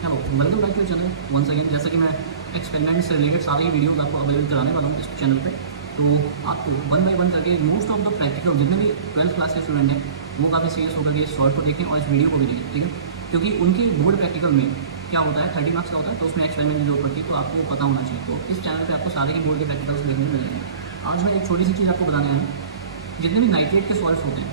Hello, welcome back to channel once again. जैसा कि मैं एक्सपेरिमेंट से रिलेटेड सारे ही वीडियोस आपको अवेलेबल कराने वाला हूँ इस चैनल पे। तो आपको वन बाय वन करके मोस्ट ऑफ द प्रैक्टिकल जितने भी 12th क्लास के स्टूडेंट हैं वो काफ़ी सीरियस होकर के इस शॉर्ट को देखें और इस वीडियो को भी देखें, ठीक है। क्योंकि उनकी बोर्ड प्रैक्टिकल में क्या होता है, 30 मार्क्स का होता है, तो उसमें एक्सपेरिमेंट की जरूरत पड़ती है, तो आपको पता होना चाहिए। तो इस चैनल पर आपको सारे ही बोर्ड के प्रैक्टिकल्स देखने को मिलेंगे। आज मैं एक छोटी सी चीज़ आपको बताने आया हूँ। जितने भी नाइट्रेट के सॉल्ट होते हैं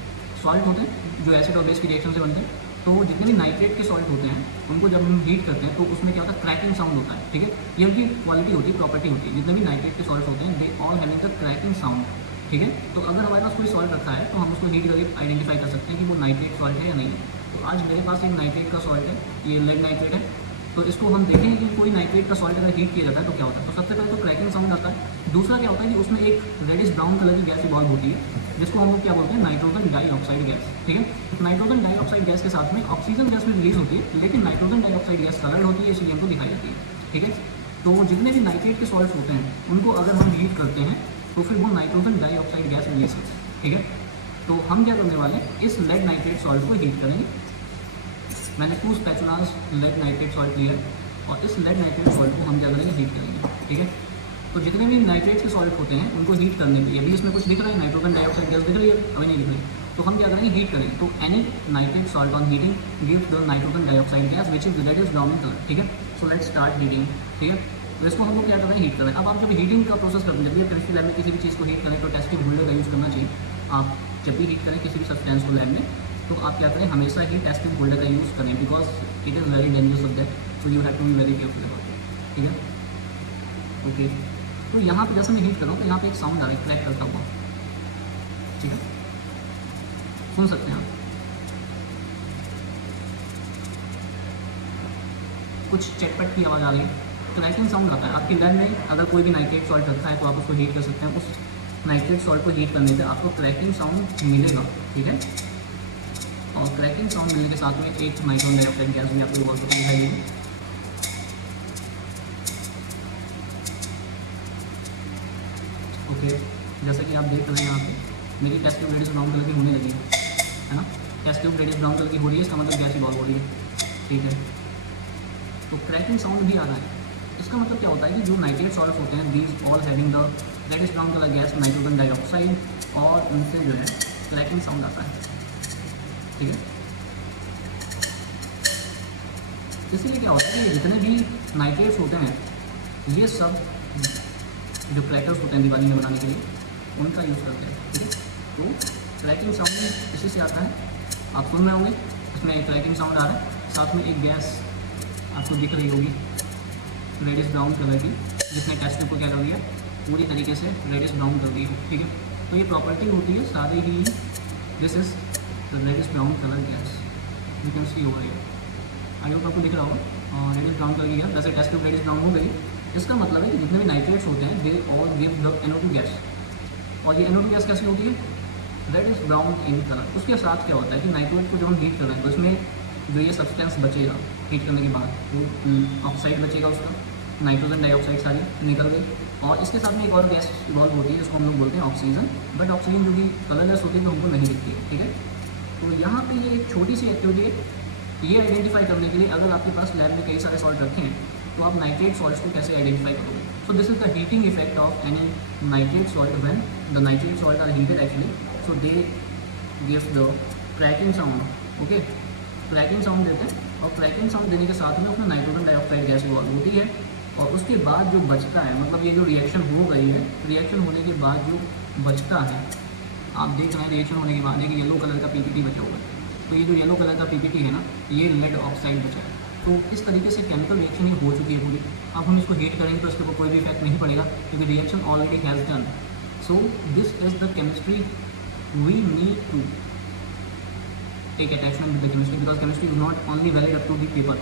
जो एसिड और बेस की रिएक्शन से बनते हैं, तो जितने भी नाइट्रेट के सॉल्ट होते हैं उनको जब हम हीट करते हैं तो उसमें क्या होता है, क्रैकिंग साउंड होता है, ठीक है। ये उनकी क्वालिटी होती है, प्रॉपर्टी होती है। जितने भी नाइट्रेट के सॉल्ट होते हैं they all having the cracking sound, ठीक है। तो अगर हमारे पास कोई सॉल्ट रखा है तो हम उसको हीट करके आइडेंटिफाई कर सकते हैं कि वो नाइट्रेट सॉल्ट है या नहीं है। तो आज मेरे पास एक नाइट्रेट का सॉल्ट है, ये लेड नाइट्रेट है। तो इसको हम देखेंगे कि कोई नाइट्रेट का सॉल्ट अगर हीट किया जाता है तो क्या होता है। तो सबसे पहले तो क्रैकिंग साउंड आता है। दूसरा क्या होता है कि उसमें एक रेडिश ब्राउन कलर की गैस इवॉल्व होती है जिसको हम लोग क्या बोलते हैं, नाइट्रोजन डाइऑक्साइड गैस, ठीक है। नाइट्रोजन डाइऑक्साइड गैस के साथ में ऑक्सीजन गैस भी रिलीज होती है, लेकिन नाइट्रोजन डाइऑक्साइड गैस कलर्ड होती है, इसलिए हमको दिखाई जाती है, ठीक है। तो जितने भी नाइट्रेट के सॉल्ट्स होते हैं उनको अगर हम हीट करते हैं तो फिर वो नाइट्रोजन डाइऑक्साइड गैस रिलीज करते हैं, ठीक है। तो हम क्या करने वाले हैं, इस लेड नाइट्रेट सॉल्ट को हीट करेंगे। मैंने 2 स्पैचुलास लेड नाइट्रेट सॉल्ट लिया है और इस लेड नाइट्रेट सॉल्ट को हम क्या करेंगे, हीट करेंगे, ठीक है। तो जितने भी नाइट्रेट के सॉल्ट होते हैं उनको हीट करने के लिए, अभी इसमें कुछ दिख रहा है, नाइट्रोजन डाइऑक्साइड गैस दिख रही है, अभी नहीं दिख रही, तो हम क्या करेंगे, हीट करेंगे। तो any nitrate salt on heating gives the nitrogen dioxide gas which is reddish brown in colour, ठीक है। सो लेट्स स्टार्ट हीटिंग, ठीक है। तो इसको हम लोग क्या कर रहे हैं, हीट कर रहे हैं। अब आप जब हीटिंग का प्रोसेस करते हैं, जब भी केमिस्ट्री लैब में किसी भी चीज़ को हीट करें तो टेस्ट ट्यूब होल्डर का यूज़ करना चाहिए। आप जब भी हीट करें किसी भी सब्सटेंस को लैब में, तो आप क्या करें, हमेशा ही टेस्ट ट्यूब होल्डर का यूज़ करें, because it is very dangerous subject, so you have to be very careful about it, ठीक है। ओके, तो यहाँ पे जैसे मैं हीट कर रहा हूँ तो यहाँ पे एक साउंड आ रहा है, क्रैक करता हुआ, ठीक है, सुन सकते हैं आप। कुछ चटपट की आवाज़ आ रही है, क्रैकिंग साउंड आता है। आपके लैब में अगर कोई भी नाइट्रेट सॉल्ट रखा है तो आप उसको हीट कर सकते हैं। उस नाइट्रेट सॉल्ट को हीट करने से आपको क्रैकिंग साउंड मिलेगा, ठीक है। और क्रैकिंग साउंड मिलने के साथ में एक नाइट्रोजन डाइऑक्साइड गैस भी आपको बहुत दिखाई देगी। ओके, जैसा कि आप देख रहे हैं यहाँ पे मेरी test tube reddish brown colour की होने लगी है ना। Test tube reddish brown colour की हो रही है, इसका मतलब गैस इवॉल्व हो रही है, ठीक है। तो क्रैकिंग साउंड भी आ रहा है। इसका मतलब क्या होता है कि जो नाइट्रेट सॉल्ट्स होते हैं these all having the reddish brown colour gas nitrogen dioxide, और उनसे जो है क्रैकिंग साउंड आता है, ठीक है। इसीलिए क्या होता है कि जितने भी नाइट्रेट्स होते हैं ये सब जो क्रैकर्स होते हैं दिवाली में बनाने के लिए उनका यूज़ करते हैं, ठीक है। तो क्रैकिंग साउंड इसी से आता है, आप सुन रहे होंगे, इसमें एक क्रैकिंग साउंड आ रहा है, साथ में एक गैस आपको दिख रही होगी रेडिश ब्राउन कलर की, जिसने टेस्ट ट्यूब को क्या कर दिया, पूरी तरीके से रेडिश ब्राउन कर दिया, ठीक है। तो ये प्रॉपर्टी होती है सारी ही, this is reddish brown colour gas, you can see over here. I hope आपको दिख रहा होगा रेडिश ब्राउन कलर की गैस। जैसे टेस्ट ट्यूब रेडिश ब्राउन हो गई, इसका मतलब है कि जितने भी नाइट्रेट्स होते हैं they all give the NO2 gas. और ये NO2 गैस कैसी होती है, रेडिश ब्राउन इन कलर। उसके साथ क्या होता है कि नाइट्रेट को जब हम हीट कर रहे हैं तो इसमें जो ये सब्सटेंस बचेगा हीट करने के बाद, वो ऑक्साइड बचेगा, उसका नाइट्रोजन डाइऑक्साइड सारी निकल गई, और इसके साथ में एक और गैस इवॉल्व होती है जिसको हम लोग बोलते हैं ऑक्सीजन। बट ऑक्सीजन जो कि कलरलेस होती है तो हमको नहीं दिखती है, ठीक है। तो यहाँ पे ये एक छोटी सी एक्टिविटी है, ये आइडेंटिफाई करने के लिए अगर आपके पास लैब में कई सारे सॉल्ट रखे हैं तो आप नाइट्रेट सॉल्ट्स को कैसे आइडेंटिफाई करोगे। So this is the heating effect of any nitrate salt when the nitrate salt are heated actually, so they gives the cracking sound, okay. Cracking sound देते हैं, और क्रैकिंग साउंड देने के साथ में उसमें नाइट्रोजन डाइऑक्साइड गैस इवॉल्व होती है, और उसके बाद जो बचता है, मतलब ये जो रिएक्शन हो गई है, रिएक्शन होने के बाद जो बचता है, आप देख रहे हैं रिएक्शन होने के बाद एक येलो कलर का PPT बचा हुआ है। तो ये जो येलो कलर का PPT है ना, ये लेड ऑक्साइड बचा है। तो इस तरीके से केमिकल रिएक्शन ये हो चुकी है पूरी। अब हम इसको हीट करेंगे तो इसके ऊपर कोई भी इफेक्ट नहीं पड़ेगा क्योंकि reaction already has done. So this is the chemistry we need to take attachment with the chemistry, because chemistry is not only valid up to the paper,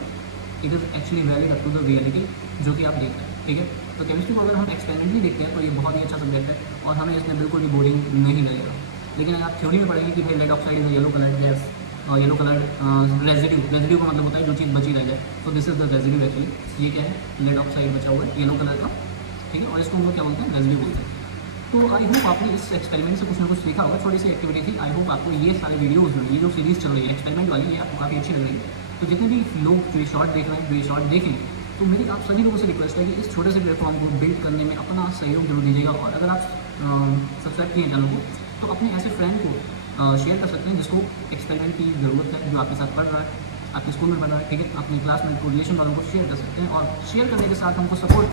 it is actually valid up to the reality जो कि आप देख रहे हैं, ठीक है। तो chemistry को अगर हम एक्सपेरिमेंटली देखते हैं तो ये बहुत ही अच्छा सब्जेक्ट है और हमें इसमें बिल्कुल भी बोरिंग नहीं लगेगा। लेकिन अगर आप थ्योरी में पढ़ेंगे कि भाई lead oxide is yellow colour gas, और येलो कलर रेजिड्यू का मतलब होता है जो चीज़ बची रह जाए, तो this is the residue actually. ये क्या है, लेड ऑक्साइड बचा हुआ है येलो कलर का, ठीक है, और इसको हम लोग क्या बोलते हैं, रेजिड्यू बोलते हैं। तो आई होप आपने इस एक्सपेरिमेंट से कुछ ना कुछ सीखा होगा, छोटी सी एक्टिविटी थी। आई होप आपको ये सारे वीडियोज़ में ये जो सीरीज़ चल रही है एक्सपेरिमेंट वाली, ये आपको काफ़ी अच्छी लग रही है। तो जितने भी लोग जो ये शॉर्ट देख रहे हैं, जो ये शॉर्ट देखें, तो मेरी आप सभी लोगों से रिक्वेस्ट है कि इस छोटे से प्लेटफॉर्म को बिल्ड करने में अपना सहयोग जरूर दीजिएगा। और अगर आप सब्सक्राइब किए चैनल को, तो अपने ऐसे फ्रेंड को शेयर कर सकते हैं जिसको एक्सपेरिमेंट की ज़रूरत है, जो आपके साथ पढ़ रहा है, आपके स्कूल में पढ़ रहा है, ठीक है। अपने क्लासमेट को, रिलेशन वालों को शेयर कर सकते हैं, और शेयर करने के साथ हमको सपोर्ट